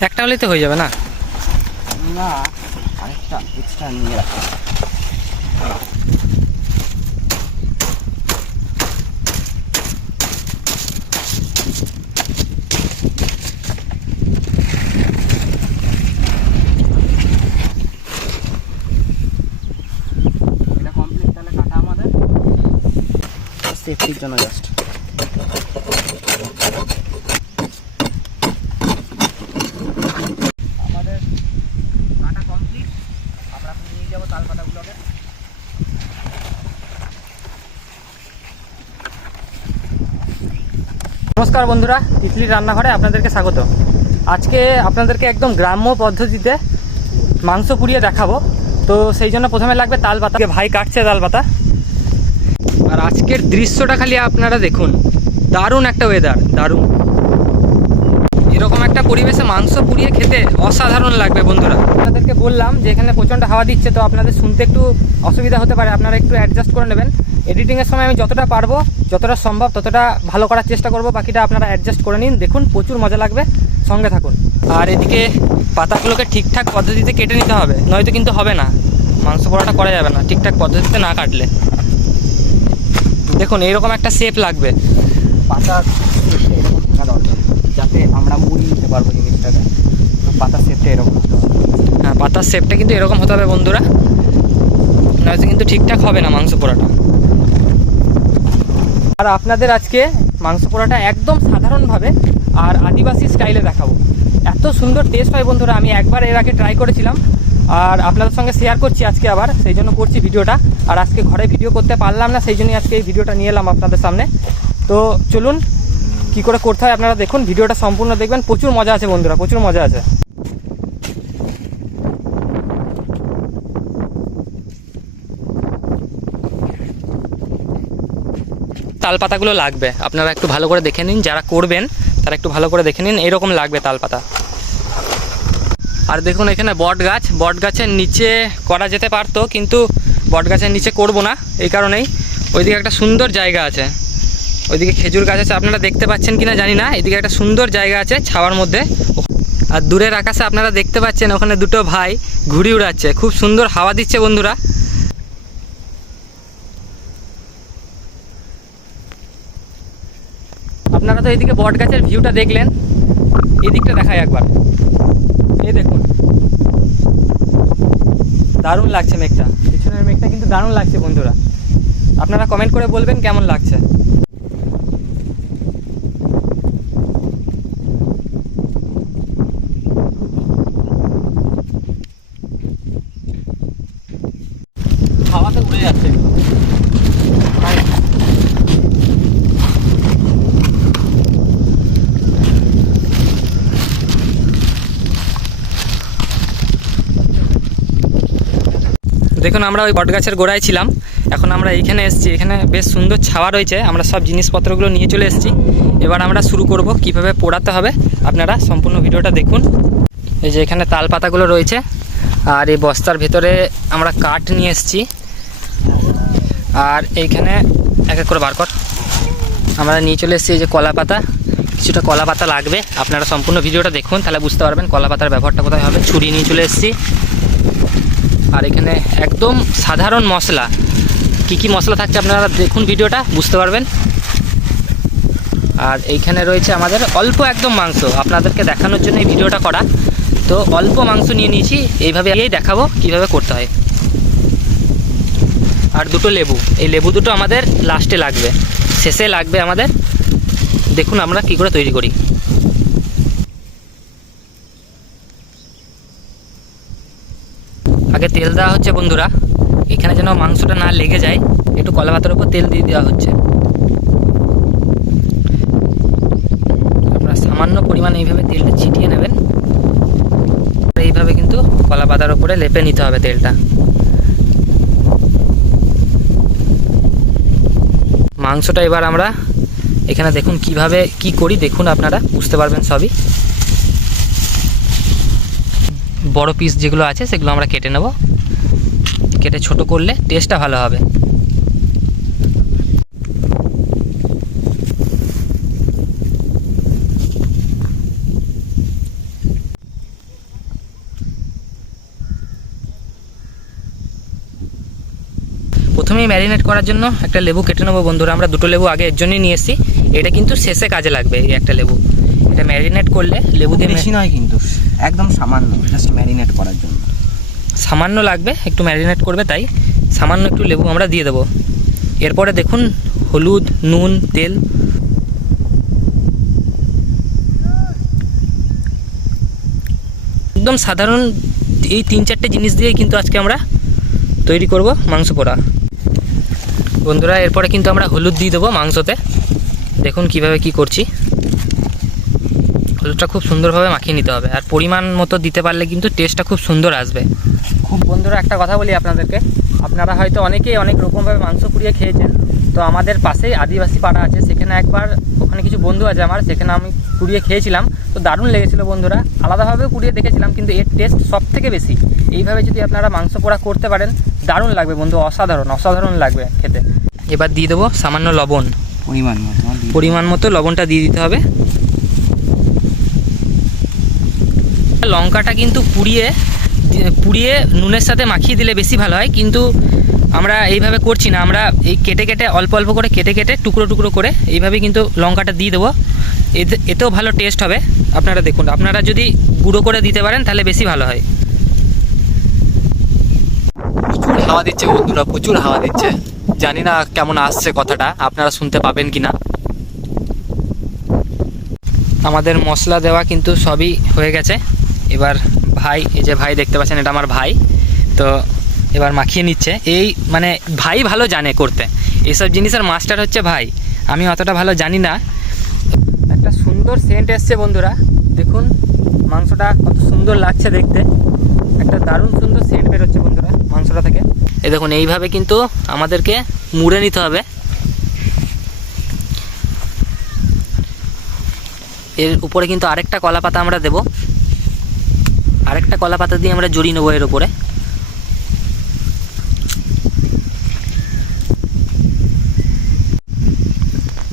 একটা হলেই তো হয়ে যাবে না? না আরেকটা এক্সট্রা নিয়ে রাখা। এটা কমপ্লিট তাহলে কাটা আমাদের। সেফটির জন্য জাস্ট আমাদের কাটা কমপ্লিট আমরা এখন নিয়ে যাব তাল কাটাগুলোকে নমস্কার বন্ধুরা তিতলি রান্নাঘরে আপনাদেরকে স্বাগত। আজকে আপনাদেরকে একদম গ্রাম্য পদ্ধতিতে মাংস পুড়িয়ে দেখাবো। তো সেই জন্য প্রথমে লাগবে তাল পাতা ভাই কাটছে তাল পাতা আর আজকের দৃশ্যটা খালি আপনারা দেখুন। দারুণ একটা ওয়েদার দারুণ। এরকম একটা পরিবেশে মাংস পুড়িয়ে খেতে অসাধারণ লাগবে বন্ধুরা। আপনাদেরকে বললাম যে এখানে প্রচণ্ড হাওয়া দিচ্ছে, তো আপনাদের শুনতে একটু অসুবিধা হতে পারে। আপনারা একটু অ্যাডজাস্ট করে নেবেন। এডিটিংয়ের সময় আমি যতটা পারব যতটা সম্ভব ততটা ভালো করার চেষ্টা করব। বাকিটা আপনারা অ্যাডজাস্ট করে নিন। দেখুন প্রচুর মজা লাগবে। সঙ্গে থাকুন। আর এদিকে পাতাগুলোকে ঠিকঠাক পদ্ধতিতে কেটে নিতে হবে। নয়তো কিন্তু হবে না। মাংস পোড়াটা করা যাবে না ঠিকঠাক পদ্ধতিতে না কাটলে। দেখুন এইরকম একটা শেপ লাগবে। পাতা যাতে আমরা মুড়ি নিতে পারব জিনিসটাকে। তো পাতা শেপটা এরকম হ্যাঁ পাতার শেপটা কিন্তু এরকম হতে হবে বন্ধুরা। নয়তো কিন্তু ঠিকঠাক হবে না মাংস পোড়াটা। আর আপনাদের আজকে মাংস পোড়াটা একদম সাধারণভাবে আর আদিবাসী স্টাইলে দেখাবো। এত সুন্দর টেস্ট হয় বন্ধুরা, আমি একবার এর আগে ট্রাই করেছিলাম। আর আপনাদের সঙ্গে শেয়ার করছি আজকে আবার, সেই জন্য করছি ভিডিওটা। আর আজকে ঘরে ভিডিও করতে পারলাম না, সেই জন্যই আজকে এই ভিডিওটা নিয়ে এলাম আপনাদের সামনে। তো চলুন, কি করে করতে হয় আপনারা দেখুন ভিডিওটা সম্পূর্ণ দেখবেন। প্রচুর মজা আছে বন্ধুরা, প্রচুর মজা আছে। তাল পাতাগুলো লাগবে। আপনারা একটু ভালো করে দেখে নিন, যারা করবেন, তারা একটু ভালো করে দেখে নিন, এরকম লাগবে তাল পাতা আর দেখুন এখানে বট গাছ, বট গাছের নিচে করা যেতে পারতো, কিন্তু বট গাছের নিচে করব না, এই কারণেই। ওইদিকে একটা সুন্দর জায়গা আছে। ওইদিকে খেজুর গাছ আছে, আপনারা দেখতে পাচ্ছেন কিনা জানি না, এদিকে একটা সুন্দর জায়গা আছে ছাওয়ার মধ্যে। আর দূরের আকাশে আপনারা দেখতে পাচ্ছেন ওখানে দুটো ভাই ঘুড়ি উড়াচ্ছে, খুব সুন্দর হাওয়া দিচ্ছে বন্ধুরা। আপনারা তো এদিকে বট গাছের ভিউটা দেখলেন। এদিকটা দিকটা দেখায় একবার। এই দেখুন। দারুণ লাগছে মেঘটা। পিছনের মেঘটা কিন্তু দারুণ লাগছে বন্ধুরা। আপনারা কমেন্ট করে বলবেন কেমন লাগছে। দেখুন, আমরা ওই বটগাছের গোড়ায় ছিলাম। এখন আমরা এইখানে এসেছি। এখানে বেশ সুন্দর ছাওয়া রয়েছে। আমরা সব জিনিসপত্রগুলো নিয়ে চলে এসেছি। এবার আমরা শুরু করব কীভাবে পোড়াতে হবে। আপনারা সম্পূর্ণ ভিডিওটা দেখুন। এই যে এখানে তাল পাতাগুলো রয়েছে। আর এই বস্তার ভেতরে আমরা কাঠ নিয়ে এসেছি। আর এইখানে এক এক করে বার কর। আমরা নিয়ে চলে এসেছি এই যে কলা পাতা। কিছুটা কলা পাতা লাগবে। আপনারা সম্পূর্ণ ভিডিওটা দেখুন, তাহলে বুঝতে পারবেন কলা পাতার ব্যবহারটা কোথায় হবে। ছুরি নিয়ে চলে এসেছি। আর এখানে একদম সাধারণ মশলা। কি কি মশলা থাকছে আপনারা দেখুন ভিডিওটা, বুঝতে পারবেন? আর এইখানে রয়েছে আমাদের অল্প একদম মাংস। আপনাদেরকে দেখানোর জন্য এই ভিডিওটা করা। তো অল্প মাংস নিয়ে নিয়েছি, এইভাবে এই দেখাবো কীভাবে করতে হয়। আর দুটো লেবু। এই লেবু দুটো আমাদের লাস্টে লাগবে। শেষে লাগবে আমাদের। দেখুন আমরা কি করে তৈরি করি। আগে তেল দেওয়া হচ্ছে বন্ধুরা। এখানে যেন মাংসটা না লেগে যায়, একটু কলা পাতার উপর তেল দিয়ে দেওয়া হচ্ছে। আপনারা সামান্য পরিমাণে এইভাবে তেলটা ছিটিয়ে নেবেন। এইভাবে কিন্তু কলা পাতার উপরে লেপে নিতে হবে তেলটা। মাংসটা এবার আমরা এখানে দেখুন কীভাবে কি করি, দেখুন আপনারা, বুঝতে পারবেন সবই। বড় পিস যেগুলো আছে সেগুলো আমরা কেটে নেব। কেটে ছোট করলে টেস্টটা ভালো হবে। প্রথমেই ম্যারিনেট করার জন্য একটা লেবু কেটে নেব বন্ধুরা। আমরা দুটো লেবু আগে এর জন্যই নিয়ে এসেছি। এটা কিন্তু শেষে কাজে লাগবে এই একটা লেবু। এটা ম্যারিনেট করলে লেবু দিয়ে বেশি নয় কিন্তু। একদম সামান্য জাস্ট ম্যারিনেট করার জন্য। সামান্য লাগবে, একটু ম্যারিনেট করবে তাই। সামান্য একটু লেবু আমরা দিয়ে দেবো। এরপরে দেখুন, হলুদ, নুন, তেল। একদম সাধারণ এই তিন চারটে জিনিস দিয়েই কিন্তু আজকে আমরা তৈরি করব মাংস পোড়া। বন্ধুরা, এরপরে কিন্তু আমরা হলুদ দিয়ে দেবো মাংসতে। দেখুন কীভাবে কি করছি। হলুদটা খুব সুন্দরভাবে মাখিয়ে নিতে হবে। আর পরিমাণ মতো দিতে পারলে কিন্তু টেস্টটা খুব সুন্দর আসবে। খুব বন্ধুরা একটা কথা বলি আপনাদেরকে। আপনারা হয়তো অনেকেই অনেক রকমভাবে মাংস পুড়িয়ে খেয়েছেন। তো আমাদের পাশেই আদিবাসী পাড়া আছে। সেখানে একবার ওখানে কিছু বন্ধু আছে আমার সেখানে আমি পুড়িয়ে খেয়েছিলাম। তো দারুণ লেগেছিল বন্ধুরা। আলাদাভাবেও পুড়িয়ে দেখেছিলাম কিন্তু এর টেস্ট সব থেকে বেশি। এইভাবে যদি আপনারা মাংস পোড়া করতে পারেন দারুণ লাগবে বন্ধু অসাধারণ অসাধারণ লাগবে খেতে। এবার দিয়ে দেবো সামান্য লবণ। পরিমাণ মতো পরিমাণ মতো লবণটা দিয়ে দিতে হবে। লঙ্কাটা কিন্তু পুড়িয়ে পুড়িয়ে নুনের সাথে মাখিয়ে দিলে বেশি ভালো হয়। কিন্তু আমরা এইভাবে করছি না। আমরা এই কেটে কেটে অল্প অল্প করে কেটে কেটে টুকরো টুকরো করে এইভাবেই কিন্তু লঙ্কাটা দিয়ে দেবো। এতে এতেও ভালো টেস্ট হবে। আপনারা দেখুন আপনারা যদি গুঁড়ো করে দিতে পারেন তাহলে বেশি ভালো হয়। প্রচুর হাওয়া দিচ্ছে বন্ধুরা প্রচুর হাওয়া দিচ্ছে। জানি না কেমন আসছে কথাটা আপনারা শুনতে পাবেন কি না আমাদের মশলা দেওয়া কিন্তু সবই হয়ে গেছে। এবার ভাই, এই যে ভাই দেখতে পাচ্ছেন, এটা আমার ভাই। তো এবার মাখিয়ে নিচ্ছে। এই মানে ভাই ভালো জানে করতে। এইসব জিনিসের মাস্টার হচ্ছে ভাই। আমি অতটা ভালো জানি না। একটা সুন্দর সেন্ট এসছে বন্ধুরা। দেখুন, মাংসটা কত সুন্দর লাগছে দেখতে। একটা দারুণ সুন্দর সেন্ট বেরোচ্ছে বন্ধুরা মাংসটা থেকে। এই দেখুন, এইভাবে কিন্তু আমাদেরকে মুড়ে নিতে হবে। এর উপরে কিন্তু আরেকটা কলা পাতা আমরা দেব। কলা পাতা দিয়ে আমরা জড়িয়ে নেব এর উপরে।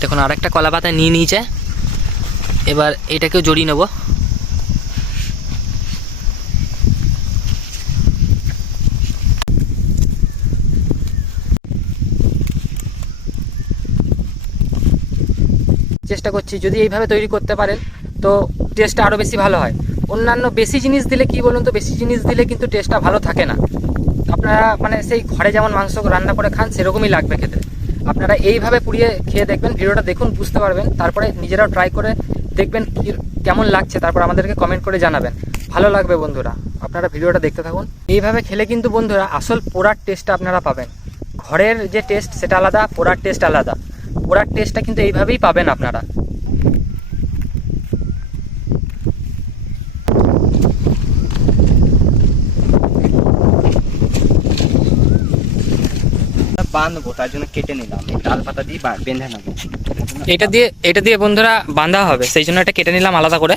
দেখুন আর একটা কলা পাতা নিয়ে নিয়েছে। এবার এটাকেও জড়িয়ে নেব। চেষ্টা করছি, যদি এইভাবে তৈরি করতে পারেন, তো টেস্টটা আরও বেশি ভালো হয়। অন্যান্য বেশি জিনিস দিলে কি বলুন তো? বেশি জিনিস দিলে কিন্তু টেস্টটা ভালো থাকে না। আপনারা মানে সেই ঘরে যেমন মাংস রান্না করে খান, সেরকমই লাগবে খেতে। আপনারা এইভাবে পুড়িয়ে খেয়ে দেখবেন, ভিডিওটা দেখুন, বুঝতে পারবেন। তারপরে নিজেরাও ট্রাই করে দেখবেন কেমন লাগছে, তারপর আমাদেরকে কমেন্ট করে জানাবেন। ভালো লাগবে বন্ধুরা। আপনারা ভিডিওটা দেখতে থাকুন। এইভাবে খেলে কিন্তু বন্ধুরা আসল পোড়ার টেস্টটা আপনারা পাবেন। ঘরের যে টেস্ট সেটা আলাদা, পোড়ার টেস্ট আলাদা। পোড়ার টেস্টটা কিন্তু এইভাবেই পাবেন আপনারা। বাঁধবো, তার জন্য কেটে নিলাম। এই তাল পাতা দিয়ে বেঁধে নেব। এটা দিয়ে এটা দিয়ে বন্ধুরা বাঁধা হবে, সেই জন্য এটা কেটে নিলাম আলাদা করে।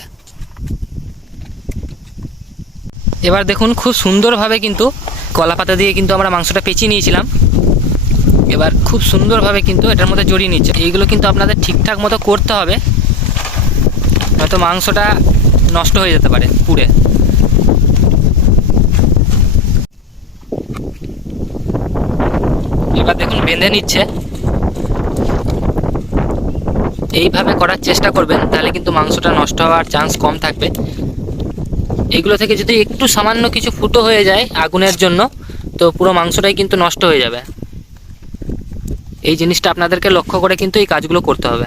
এবার দেখুন খুব সুন্দরভাবে কিন্তু কলা পাতা দিয়ে কিন্তু আমরা মাংসটা পেঁচিয়ে নিয়েছিলাম। এবার খুব সুন্দরভাবে কিন্তু এটার মধ্যে জড়িয়ে নিচ্ছে। এইগুলো কিন্তু আপনাদের ঠিকঠাক মতো করতে হবে। হয়তো মাংসটা নষ্ট হয়ে যেতে পারে পুড়ে। এবার দেখুন বেঁধে নিচ্ছে। এইভাবে করার চেষ্টা করবেন, তাহলে কিন্তু মাংসটা নষ্ট হওয়ার চান্স কম থাকবে। এগুলো থেকে যদি একটু সামান্য কিছু ফুটো হয়ে যায় আগুনের জন্য, তো পুরো মাংসটাই কিন্তু নষ্ট হয়ে যাবে। এই জিনিসটা আপনাদেরকে লক্ষ্য করে কিন্তু এই কাজগুলো করতে হবে।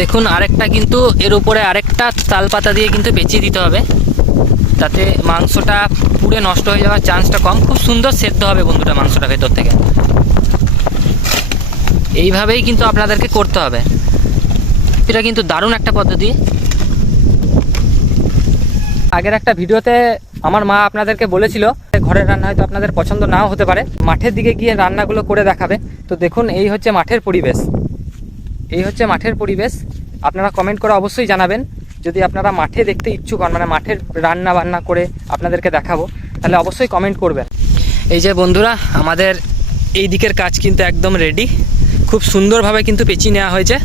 দেখুন, আরেকটা কিন্তু এর উপরে আরেকটা তাল পাতা দিয়ে কিন্তু পেঁচিয়ে দিতে হবে। তাতে মাংসটা পুড়ে নষ্ট হয়ে যাওয়ার চান্সটা কম। খুব সুন্দর সেদ্ধ হবে বন্ধুটা মাংসটা ভেতর থেকে। এইভাবেই কিন্তু আপনাদেরকে করতে হবে। এটা কিন্তু দারুণ একটা পদ্ধতি। আগের একটা ভিডিওতে আমার মা আপনাদেরকে বলেছিল ঘরের রান্না হয়তো আপনাদের পছন্দ নাও হতে পারে। মাঠের দিকে গিয়ে রান্নাগুলো করে দেখাবে। তো দেখুন, এই হচ্ছে মাঠের পরিবেশ। এই হচ্ছে মাঠের পরিবেশ। আপনারা কমেন্ট করে অবশ্যই জানাবেন। যদি আপনারা মাঠে দেখতে ইচ্ছুক হন মানে মাঠের রান্না বান্না করে আপনাদেরকে দেখাবো, তাহলে অবশ্যই কমেন্ট করবেন। এই যে বন্ধুরা, আমাদের এই দিকের কাজ কিন্তু একদম রেডি খুব সুন্দরভাবে কিন্তু পেঁচিয়ে নেওয়া হয়েছে।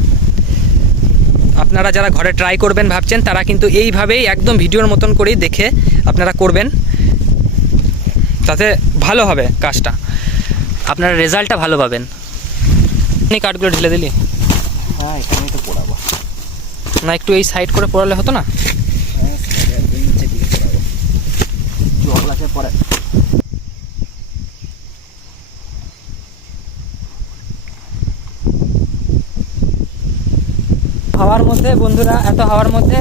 আপনারা যারা ঘরে ট্রাই করবেন ভাবছেন, তারা কিন্তু এইভাবেই একদম ভিডিওর মতন করেই দেখে আপনারা করবেন। তাতে ভালো হবে কাজটা। আপনারা রেজাল্টটা ভালো পাবেন। কাঠগুলো ঢেলে দিলি। হ্যাঁ এখানেই তো পড়াবো। না একটু এই সাইড করে পড়ালে হতো না? জল আছে পরে হাওয়ার মধ্যে বন্ধুরা এত হাওয়ার মধ্যে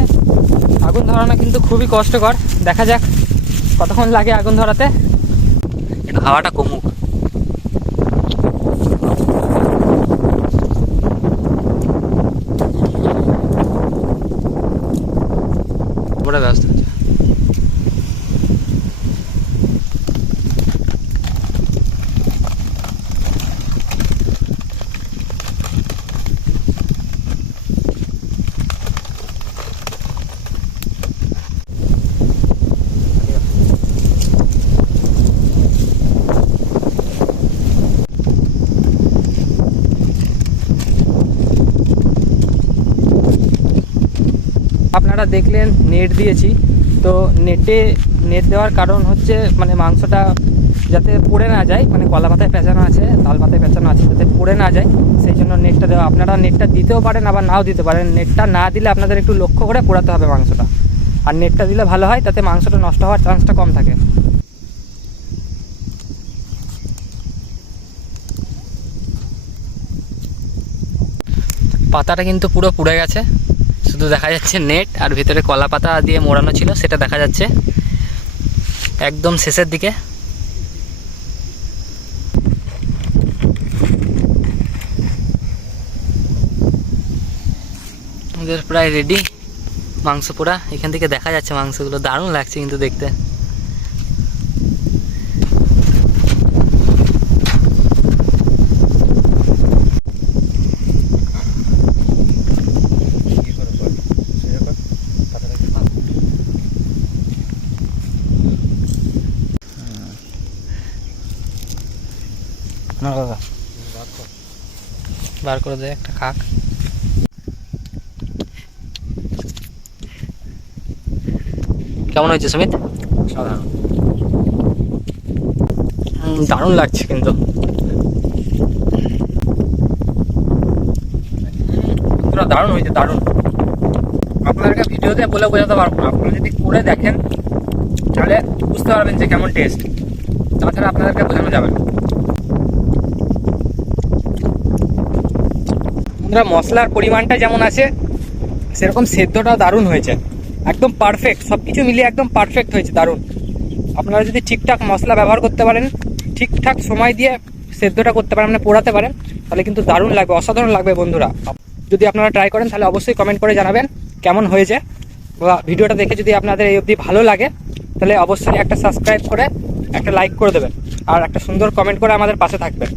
আগুন ধরানো কিন্তু খুবই কষ্টকর। দেখা যাক কতক্ষণ লাগে আগুন ধরাতে। হাওয়াটা কমুক। ওটা ব্যস্ত আপনারা দেখলেন, নেট দিয়েছি। তো নেটে, নেট দেওয়ার কারণ হচ্ছে মানে মাংসটা যাতে পড়ে না যায় মানে কলা পাতায় পেঁচানো আছে তাল পাতায় পেঁচানো আছে, যাতে পড়ে না যায়, সেই জন্য নেটটা দেওয়া। আপনারা নেটটা দিতেও পারেন, আবার নাও দিতে পারেন। নেটটা না দিলে আপনাদের একটু লক্ষ্য করে পোড়াতে হবে মাংসটা। আর নেটটা দিলে ভালো হয়, তাতে মাংসটা নষ্ট হওয়ার চান্সটা কম থাকে। পাতাটা কিন্তু পুরো পুড়ে গেছে। শুধু দেখা যাচ্ছে নেট আর ভিতরে কলা পাতা দিয়ে মোড়ানো ছিল, সেটা দেখা যাচ্ছে। একদম শেষের দিকে। প্রায় রেডি মাংস পোড়া, এখান থেকে দেখা যাচ্ছে মাংসগুলো। দারুণ লাগছে কিন্তু দেখতে। বার করে দেয় একটা খাক কেমন হয়েছে সুমিত? সাধারণ। হুম, দারুণ লাগছে কিন্তু। পুরো দারুণ হয়েছে দারুণ। আপনাদেরকে ভিডিওতে বলে বোঝাতে পারব না। আপনারা যদি করে দেখেন তাহলে বুঝতে পারবেন যে কেমন টেস্ট তাছাড়া আপনাদেরকে বোঝানো যাবে না। বন্ধুরা, মশলার পরিমাণটা যেমন আছে, সেরকম সেদ্ধটাও দারুণ হয়েছে। একদম পারফেক্ট সব কিছু মিলিয়ে একদম পারফেক্ট হয়েছে, দারুণ। আপনারা যদি ঠিকঠাক মশলা ব্যবহার করতে পারেন, ঠিকঠাক সময় দিয়ে সেদ্ধটা করতে পারেন মানে পোড়াতে পারেন, তাহলে কিন্তু দারুণ লাগবে, অসাধারণ লাগবে বন্ধুরা। যদি আপনারা ট্রাই করেন, তাহলে অবশ্যই কমেন্ট করে জানাবেন কেমন হয়েছে। বা ভিডিওটা দেখে যদি আপনাদের এই অবধি ভালো লাগে, তাহলে অবশ্যই একটা সাবস্ক্রাইব করে, একটা লাইক করে দেবেন। আর একটা সুন্দর কমেন্ট করে আমাদের পাশে থাকবেন।